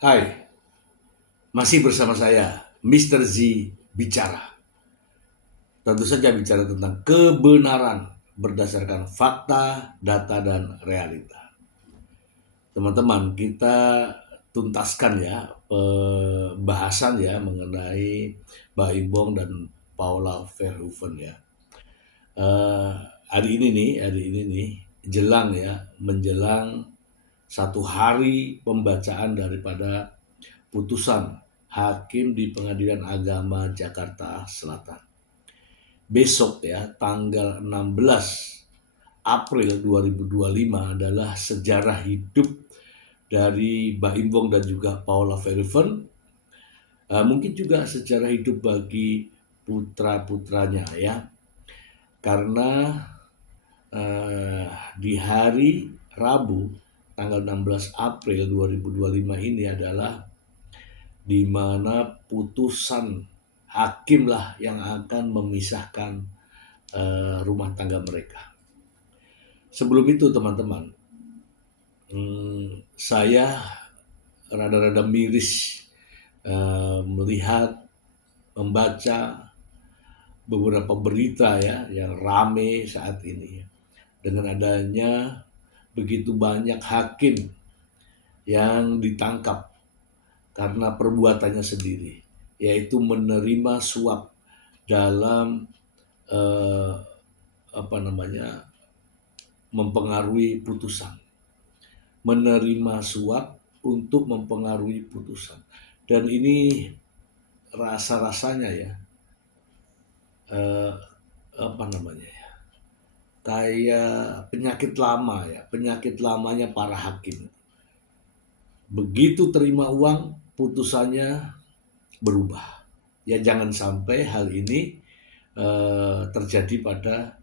Hai, masih bersama saya, Mr. Z bicara. Tentu saja bicara tentang kebenaran berdasarkan fakta, data, dan realita. Teman-teman, kita tuntaskan ya pembahasan ya mengenai Mbak Imbong dan Paula Verhoeven ya. Eh, hari ini nih, menjelang satu hari pembacaan daripada putusan hakim di Pengadilan Agama Jakarta Selatan. Besok ya, tanggal 16 April 2025 adalah sejarah hidup dari Mbak Imbong dan juga Paula Verhoeven. Mungkin juga sejarah hidup bagi putra-putranya ya. Karena uh, di hari Rabu tanggal 16 April 2025 ini adalah di mana putusan hakim lah yang akan memisahkan rumah tangga mereka. Sebelum itu teman-teman, saya rada-rada miris melihat, membaca beberapa berita ya yang rame saat ini dengan adanya begitu banyak hakim yang ditangkap karena perbuatannya sendiri, yaitu menerima suap dalam eh, apa namanya mempengaruhi putusan, menerima suap untuk mempengaruhi putusan, dan ini rasa-rasanya ya eh, apa namanya ya kayak penyakit lama ya, penyakit lamanya para hakim. Begitu terima uang, putusannya berubah. Ya jangan sampai hal ini terjadi pada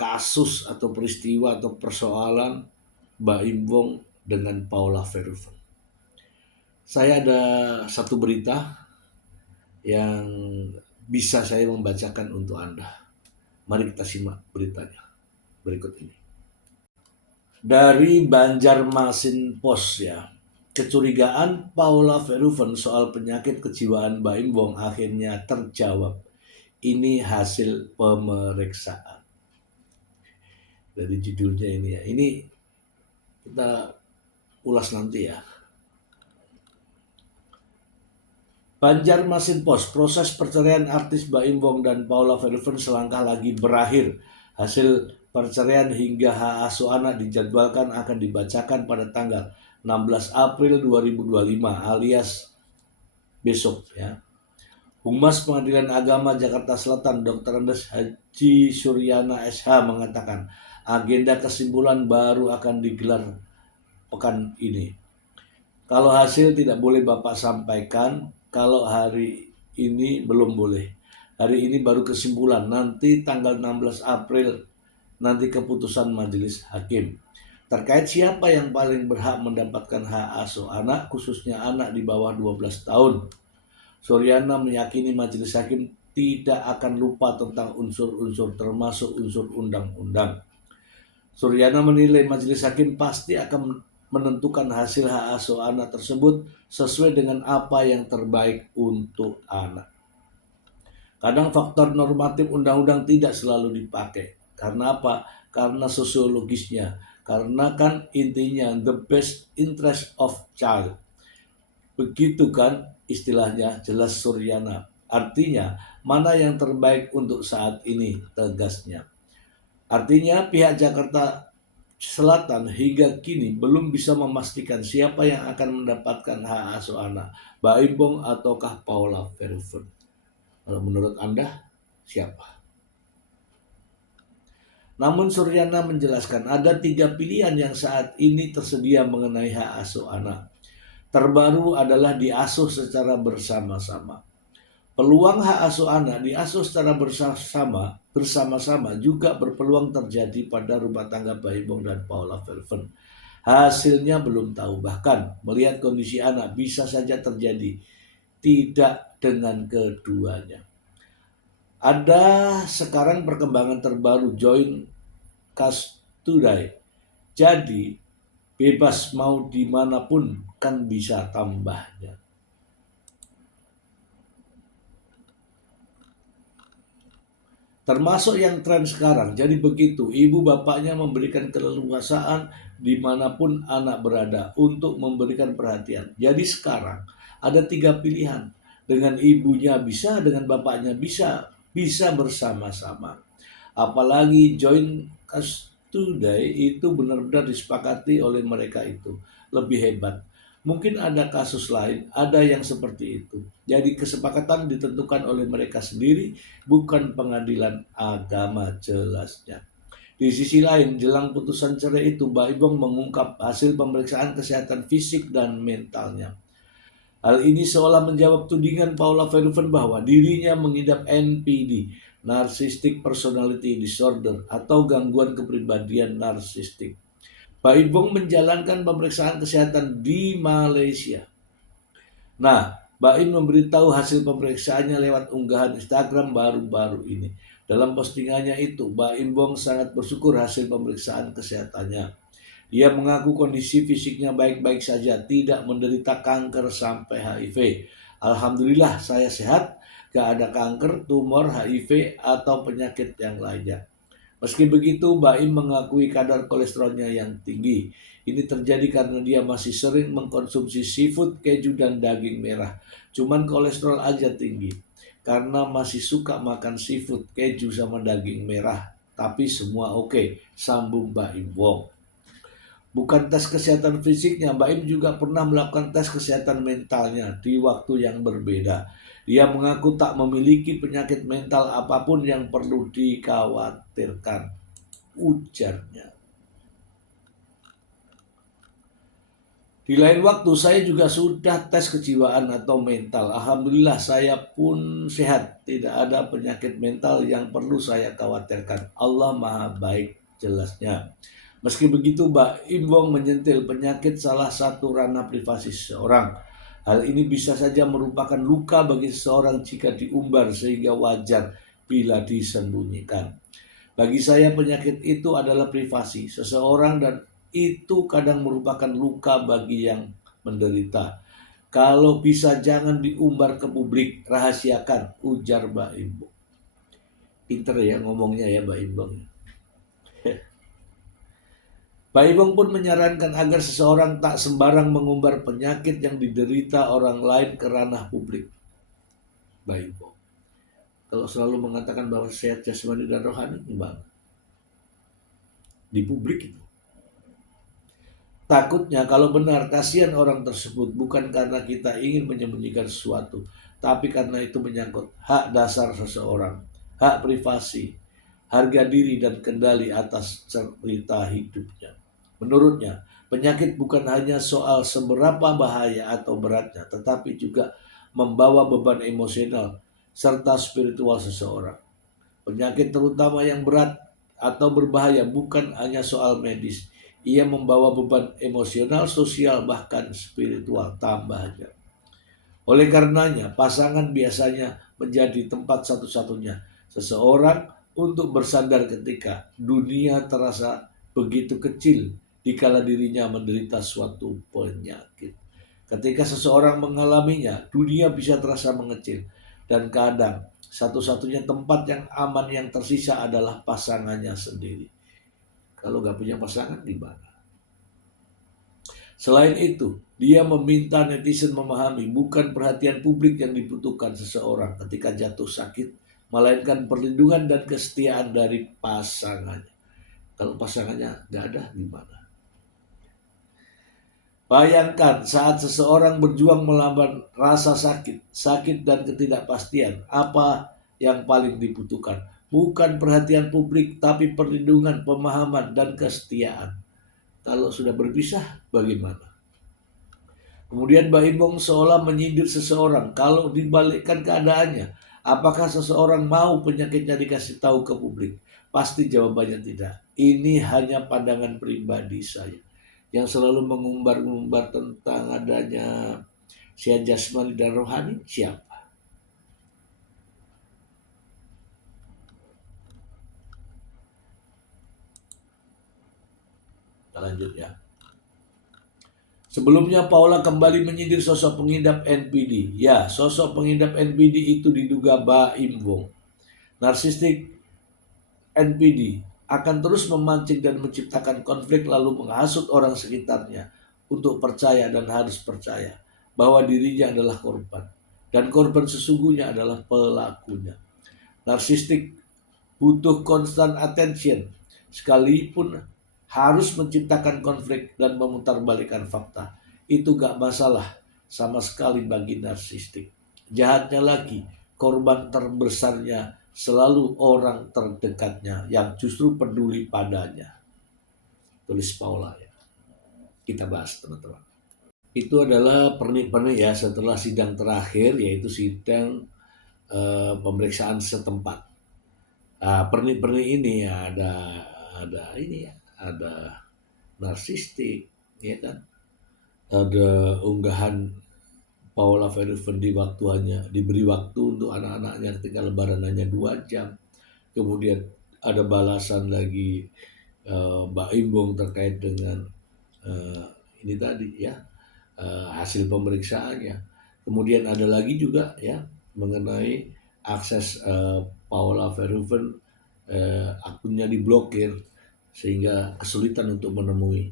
kasus atau peristiwa atau persoalan Mbak Imbong dengan Paula Verhoeven. Saya ada satu berita yang bisa saya membacakan untuk Anda. Mari kita simak beritanya berikut ini. Dari Banjarmasin Post ya. Kecurigaan Paula Verhoeven soal penyakit kejiwaan Mbak Imbong akhirnya terjawab. Ini hasil pemeriksaan. Dari judulnya ini ya. Ini kita ulas nanti ya. Banjarmasin Post, proses perceraian artis Mbak Imbong dan Paula Verhoeven selangkah lagi berakhir. Hasil perceraian hingga hak asuh anak dijadwalkan akan dibacakan pada tanggal 16 April 2025 alias besok ya. Humas Pengadilan Agama Jakarta Selatan Dr. Andes Haji Suryana SH mengatakan agenda kesimpulan baru akan digelar pekan ini. Kalau hasil tidak boleh Bapak sampaikan, kalau hari ini belum boleh. Hari ini baru kesimpulan, nanti tanggal 16 April nanti keputusan majelis hakim. Terkait siapa yang paling berhak mendapatkan hak asuh anak, khususnya anak di bawah 12 tahun. Suryana meyakini majelis hakim tidak akan lupa tentang unsur-unsur termasuk unsur undang-undang. Suryana menilai majelis hakim pasti akan menentukan hasil hak asuh anak tersebut sesuai dengan apa yang terbaik untuk anak. Kadang faktor normatif undang-undang tidak selalu dipakai. Karena apa? Karena sosiologisnya. Karena kan intinya the best interest of child. Begitu kan istilahnya, jelas Suryana. Artinya mana yang terbaik untuk saat ini, tegasnya. Artinya pihak Jakarta Selatan hingga kini belum bisa memastikan siapa yang akan mendapatkan hak asuh anak, Mbak Imbong ataukah Paula Verhoeven. Kalau menurut Anda siapa? Namun Suryana menjelaskan ada 3 pilihan yang saat ini tersedia mengenai hak asuh anak. Terbaru adalah diasuh secara bersama-sama. Peluang hak asuh anak diasuh secara bersama-sama juga berpeluang terjadi pada rumah tangga Mbak Imbong dan Paula Verhoeven. Hasilnya belum tahu, bahkan melihat kondisi anak bisa saja terjadi tidak dengan keduanya. Ada sekarang perkembangan terbaru joint custody. Jadi bebas mau dimanapun kan bisa tambahnya. Termasuk yang tren sekarang. Jadi begitu, ibu bapaknya memberikan keleluasaan dimanapun anak berada untuk memberikan perhatian. Jadi sekarang ada 3 pilihan. Dengan ibunya bisa, dengan bapaknya bisa, bisa bersama-sama. Apalagi joint custody itu benar-benar disepakati oleh mereka itu. Lebih hebat. Mungkin ada kasus lain, ada yang seperti itu. Jadi kesepakatan ditentukan oleh mereka sendiri, bukan pengadilan agama jelasnya. Di sisi lain, jelang putusan cerai itu, Mbak Ibong mengungkap hasil pemeriksaan kesehatan fisik dan mentalnya. Hal ini seolah menjawab tudingan Paula Verhoeven bahwa dirinya mengidap NPD, Narcissistic Personality Disorder, atau gangguan kepribadian narsistik. Mbak Ibong menjalankan pemeriksaan kesehatan di Malaysia. Nah, Baim memberitahu hasil pemeriksaannya lewat unggahan Instagram baru-baru ini. Dalam postingannya itu, Baim Bong sangat bersyukur hasil pemeriksaan kesehatannya. Dia mengaku kondisi fisiknya baik-baik saja, tidak menderita kanker sampai HIV. Alhamdulillah saya sehat, gak ada kanker, tumor, HIV, atau penyakit yang lainnya. Meski begitu, Baim mengakui kadar kolesterolnya yang tinggi. Ini terjadi karena dia masih sering mengkonsumsi seafood, keju, dan daging merah. Cuman kolesterol aja tinggi. Karena masih suka makan seafood, keju, sama daging merah. Tapi semua oke, sambung Baim Wong. Bukan tes kesehatan fisiknya, Baim juga pernah melakukan tes kesehatan mentalnya di waktu yang berbeda. Dia mengaku tak memiliki penyakit mental apapun yang perlu dikhawatirkan, ujarnya. Di lain waktu saya juga sudah tes kejiwaan atau mental. Alhamdulillah saya pun sehat. Tidak ada penyakit mental yang perlu saya khawatirkan. Allah Maha Baik, jelasnya. Meski begitu, Mbak Imbong menyentil penyakit salah satu ranah privasi seseorang. Hal ini bisa saja merupakan luka bagi seseorang jika diumbar sehingga wajar bila disembunyikan. Bagi saya penyakit itu adalah privasi seseorang dan itu kadang merupakan luka bagi yang menderita. Kalau bisa jangan diumbar ke publik, rahasiakan, ujar Mbak Imbong. Pinter ya ngomongnya ya Mbak Imbong. Mbak Imbong pun menyarankan agar seseorang tak sembarang mengumbar penyakit yang diderita orang lain ke ranah publik. Mbak Imbong. Kalau selalu mengatakan bahwa sehat jasmani dan rohani, gimana? Di publik itu. Takutnya kalau benar kasihan orang tersebut bukan karena kita ingin menyembunyikan sesuatu, tapi karena itu menyangkut hak dasar seseorang, hak privasi, harga diri dan kendali atas cerita hidupnya. Menurutnya, penyakit bukan hanya soal seberapa bahaya atau beratnya, tetapi juga membawa beban emosional serta spiritual seseorang. Penyakit terutama yang berat atau berbahaya bukan hanya soal medis, ia membawa beban emosional, sosial, bahkan spiritual tambahnya. Oleh karenanya, pasangan biasanya menjadi tempat satu-satunya seseorang untuk bersandar ketika dunia terasa begitu kecil dikala dirinya menderita suatu penyakit. Ketika seseorang mengalaminya, dunia bisa terasa mengecil dan kadang satu-satunya tempat yang aman yang tersisa adalah pasangannya sendiri. Kalau gak punya pasangan gimana? Selain itu, dia meminta netizen memahami bukan perhatian publik yang dibutuhkan seseorang ketika jatuh sakit, melainkan perlindungan dan kesetiaan dari pasangannya. Kalau pasangannya gak ada gimana? Bayangkan saat seseorang berjuang melawan rasa sakit dan ketidakpastian, apa yang paling dibutuhkan? Bukan perhatian publik, tapi perlindungan, pemahaman, dan kesetiaan. Kalau sudah berpisah, bagaimana? Kemudian Mbak Imbong seolah menyindir seseorang. Kalau dibalikkan keadaannya, apakah seseorang mau penyakitnya dikasih tahu ke publik? Pasti jawabannya tidak. Ini hanya pandangan pribadi saya. Yang selalu mengumbar-umbar tentang adanya sehat jasmani dan rohani, siapa? Kita lanjut ya. Sebelumnya Paula kembali menyindir sosok pengidap NPD. Ya, sosok pengidap NPD itu diduga Baim Wong. Narsistik NPD akan terus memancing dan menciptakan konflik lalu menghasut orang sekitarnya untuk percaya dan harus percaya bahwa dirinya adalah korban dan korban sesungguhnya adalah pelakunya. Narsistik butuh constant attention sekalipun harus menciptakan konflik dan memutarbalikkan fakta. Itu gak masalah sama sekali bagi narsistik. Jahatnya lagi, korban terbesarnya selalu orang terdekatnya yang justru peduli padanya. Tulis Paula ya. Kita bahas teman-teman. Itu adalah pernik-pernik ya setelah sidang terakhir, yaitu sidang pemeriksaan setempat. Pernik-pernik ini ya, ada ini ya, ada narsistik, ya kan? Ada unggahan Paula Verhoeven diberi waktu untuk anak-anaknya ketika lebaran hanya 2 jam. Kemudian ada balasan lagi Mbak Imbong terkait dengan uh, ini tadi ya, hasil pemeriksaannya. Kemudian ada lagi juga ya mengenai akses Paula Verhoeven, akunnya diblokir sehingga kesulitan untuk menemui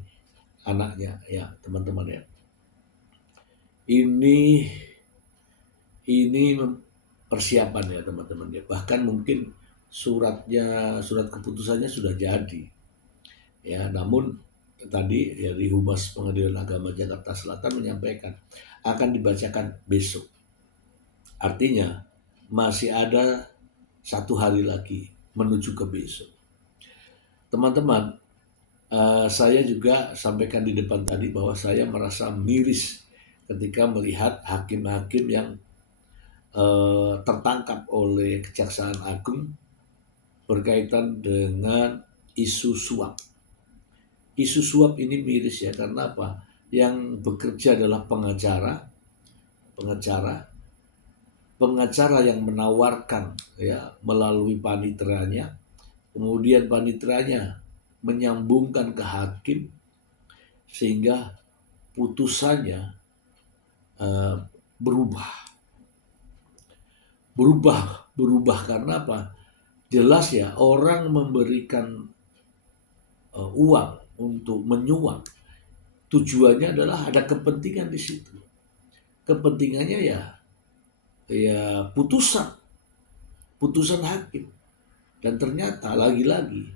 anaknya ya teman-teman ya. Ini persiapan ya teman-teman ya. Bahkan mungkin surat keputusannya sudah jadi ya, namun tadi dari Humas Pengadilan Agama Jakarta Selatan menyampaikan akan dibacakan besok. Artinya masih ada 1 hari lagi menuju ke besok. Teman-teman, saya juga sampaikan di depan tadi bahwa saya merasa miris ketika melihat hakim-hakim yang tertangkap oleh Kejaksaan Agung berkaitan dengan isu suap. Isu suap ini miris ya, karena apa? Yang bekerja adalah pengacara yang menawarkan ya melalui paniteranya, kemudian paniteranya menyambungkan ke hakim sehingga putusannya berubah karena apa? Jelas ya, orang memberikan uang untuk menyuap, tujuannya adalah ada kepentingan di situ. Kepentingannya ya putusan hakim. Dan ternyata lagi-lagi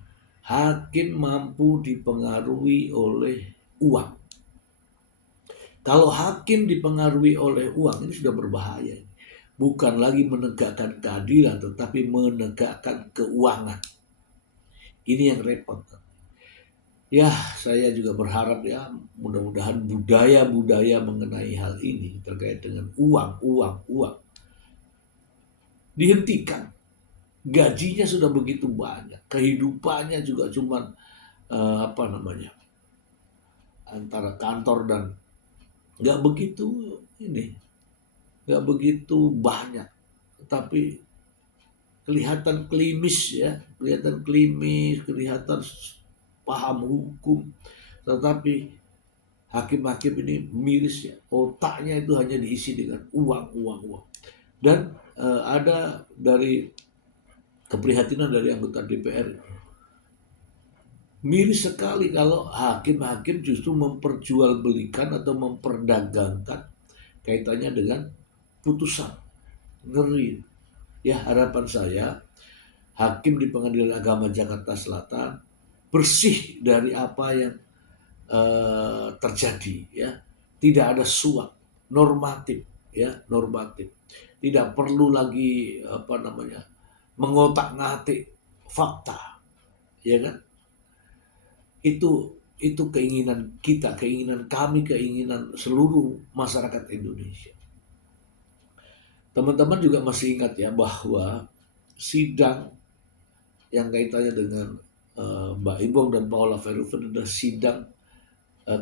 hakim mampu dipengaruhi oleh uang. Kalau hakim dipengaruhi oleh uang, ini sudah berbahaya. Bukan lagi menegakkan keadilan, tetapi menegakkan keuangan. Ini yang repot. Ya, saya juga berharap ya, mudah-mudahan budaya-budaya mengenai hal ini terkait dengan uang dihentikan. Gajinya sudah begitu banyak, kehidupannya juga cuma antara kantor dan nggak begitu banyak, tapi kelihatan klimis ya, kelihatan paham hukum, tetapi hakim-hakim ini miris ya, otaknya itu hanya diisi dengan uang. Dan ada dari keprihatinan dari anggota DPR, miris sekali kalau hakim-hakim justru memperjualbelikan atau memperdagangkan kaitannya dengan putusan. Ngeri. Ya, harapan saya hakim di Pengadilan Agama Jakarta Selatan bersih dari apa yang terjadi ya. Tidak ada suap, normatif. Tidak perlu lagi mengotak-ngatik fakta, ya kan? Itu keinginan kita, keinginan kami, keinginan seluruh masyarakat Indonesia. Teman-teman juga masih ingat ya bahwa sidang yang kaitannya dengan Mbak Imbong dan Paula Verhoeven adalah sidang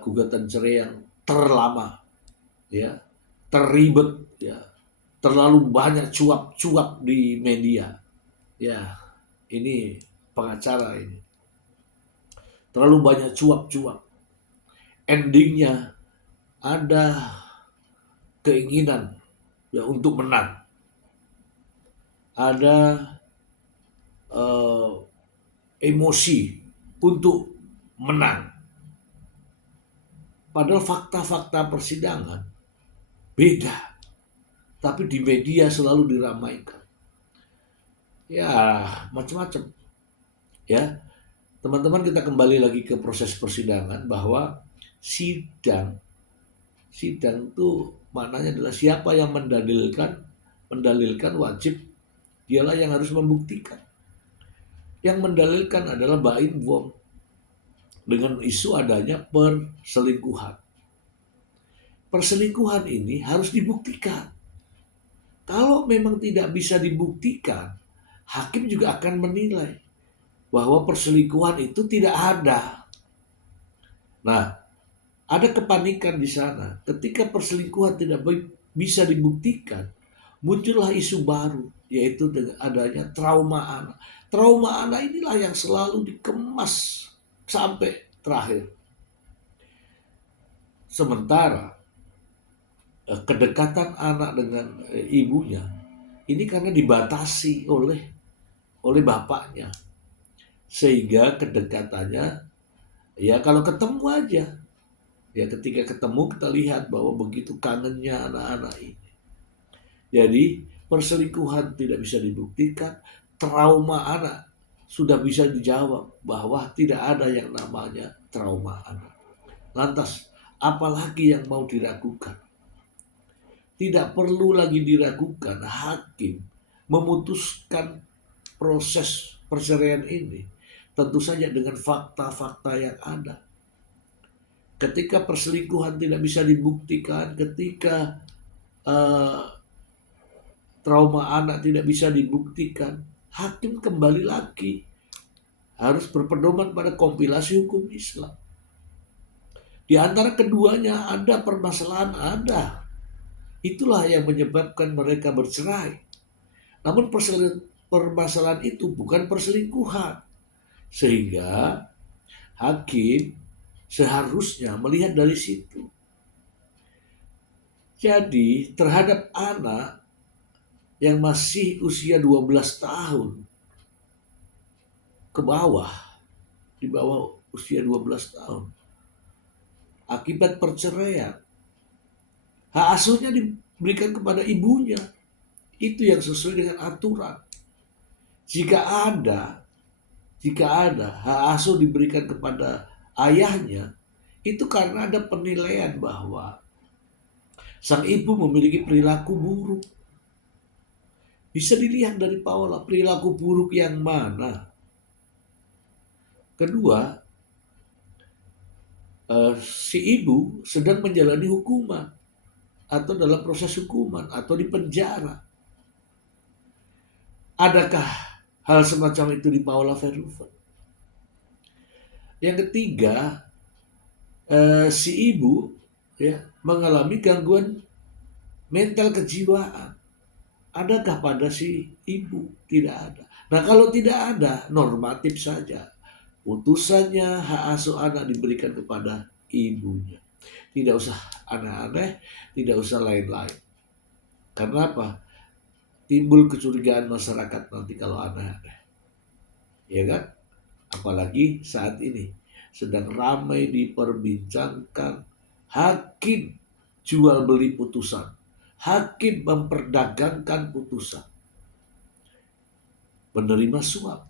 gugatan cerai yang terlama, ya, terribet, ya, terlalu banyak cuap-cuap di media. Ya, ini pengacara ini. Terlalu banyak cuap-cuap. Endingnya ada keinginan ya untuk menang, ada eh, emosi untuk menang. Padahal fakta-fakta persidangan beda, tapi di media selalu diramaikan. Ya, macam-macam. Ya, teman-teman, kita kembali lagi ke proses persidangan bahwa sidang sidang itu maknanya adalah siapa yang mendalilkan wajib dialah yang harus membuktikan. Yang mendalilkan adalah Baim Wong dengan isu adanya perselingkuhan. Perselingkuhan ini harus dibuktikan. Kalau memang tidak bisa dibuktikan, hakim juga akan menilai bahwa perselingkuhan itu tidak ada. Nah, ada kepanikan di sana. Ketika perselingkuhan tidak bisa dibuktikan, muncullah isu baru, yaitu dengan adanya trauma anak. Trauma anak inilah yang selalu dikemas sampai terakhir. Sementara kedekatan anak dengan ibunya ini karena dibatasi oleh bapaknya, sehingga kedekatannya ya kalau ketemu aja. Ya, ketika ketemu kita lihat bahwa begitu kangennya anak-anak ini. Jadi perselingkuhan tidak bisa dibuktikan, trauma anak sudah bisa dijawab bahwa tidak ada yang namanya trauma anak. Lantas apalagi yang mau diragukan? Tidak perlu lagi diragukan, hakim memutuskan proses perceraian ini tentu saja dengan fakta-fakta yang ada. Ketika perselingkuhan tidak bisa dibuktikan, ketika trauma anak tidak bisa dibuktikan, hakim kembali lagi harus berpedoman pada kompilasi hukum Islam. Di antara keduanya ada permasalahan, ada. Itulah yang menyebabkan mereka bercerai. Namun permasalahan itu bukan perselingkuhan. Sehingga hakim seharusnya melihat dari situ. Jadi terhadap anak yang masih usia 12 tahun ke bawah, di bawah usia 12 tahun, akibat perceraian, hak asuhnya diberikan kepada ibunya. Itu yang sesuai dengan aturan. Jika ada hak asuh diberikan kepada ayahnya, itu karena ada penilaian bahwa sang ibu memiliki perilaku buruk. Bisa dilihat dari Paula, perilaku buruk yang mana. Kedua, si ibu sedang menjalani hukuman atau dalam proses hukuman atau di penjara. Adakah hal semacam itu di Paula Verhoeven? Yang ketiga, si ibu ya mengalami gangguan mental kejiwaan. Adakah pada si ibu? Tidak ada. Nah, kalau tidak ada, normatif saja. Putusannya hak asuh anak diberikan kepada ibunya. Tidak usah aneh-aneh, tidak usah lain-lain. Karena apa? Timbul kecurigaan masyarakat nanti kalau aneh-aneh. Ya kan? Apalagi saat ini sedang ramai diperbincangkan hakim jual beli putusan. Hakim memperdagangkan putusan. Penerima suap.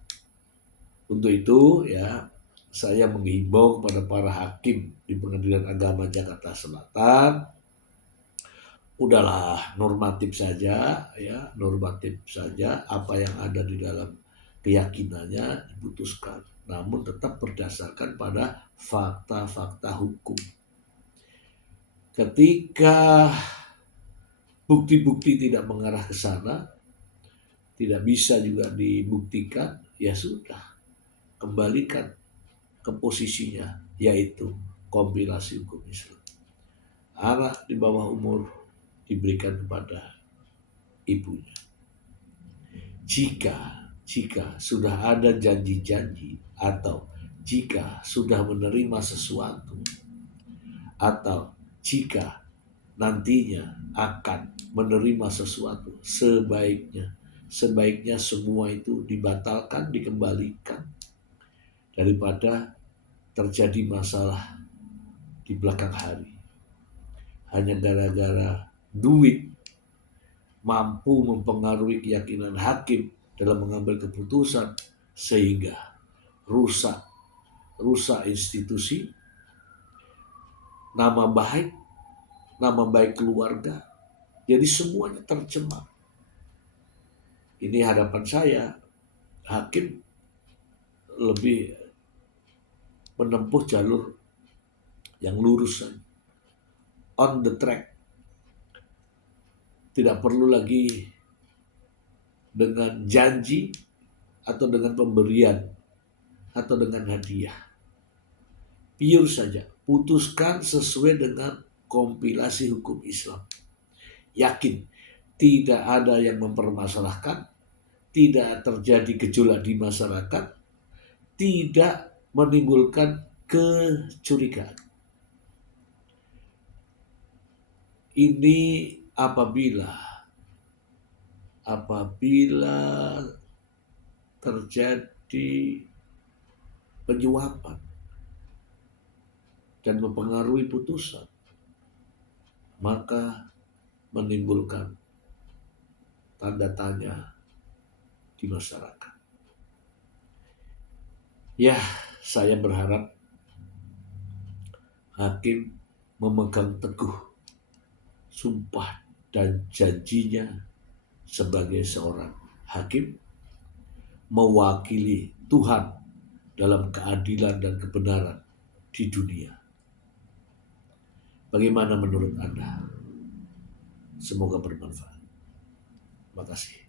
Untuk itu ya saya menghimbau kepada para hakim di Pengadilan Agama Jakarta Selatan, udahlah normatif saja ya, normatif saja apa yang ada di dalam keyakinannya diputuskan, namun tetap berdasarkan pada fakta-fakta hukum. Ketika bukti-bukti tidak mengarah ke sana, tidak bisa juga dibuktikan, ya sudah, kembalikan ke posisinya, yaitu kompilasi hukum Islam. Anak di bawah umur diberikan kepada ibunya. Jika sudah ada janji-janji atau jika sudah menerima sesuatu atau jika nantinya akan menerima sesuatu, sebaiknya semua itu dibatalkan, dikembalikan, daripada terjadi masalah di belakang hari hanya gara-gara duit mampu mempengaruhi keyakinan hakim dalam mengambil keputusan sehingga rusak institusi, nama baik keluarga, jadi semuanya tercemar. Ini harapan saya, hakim lebih menempuh jalur yang lurus, on the track, tidak perlu lagi dengan janji atau dengan pemberian atau dengan hadiah. Pure saja, putuskan sesuai dengan kompilasi hukum Islam. Yakin tidak ada yang mempermasalahkan, tidak terjadi gejolak di masyarakat, tidak menimbulkan kecurigaan. Ini apabila terjadi penyuapan dan mempengaruhi putusan, maka menimbulkan tanda tanya di masyarakat. Ya, saya berharap hakim memegang teguh sumpah dan janjinya sebagai seorang hakim, mewakili Tuhan dalam keadilan dan kebenaran di dunia. Bagaimana menurut Anda? Semoga bermanfaat. Terima kasih.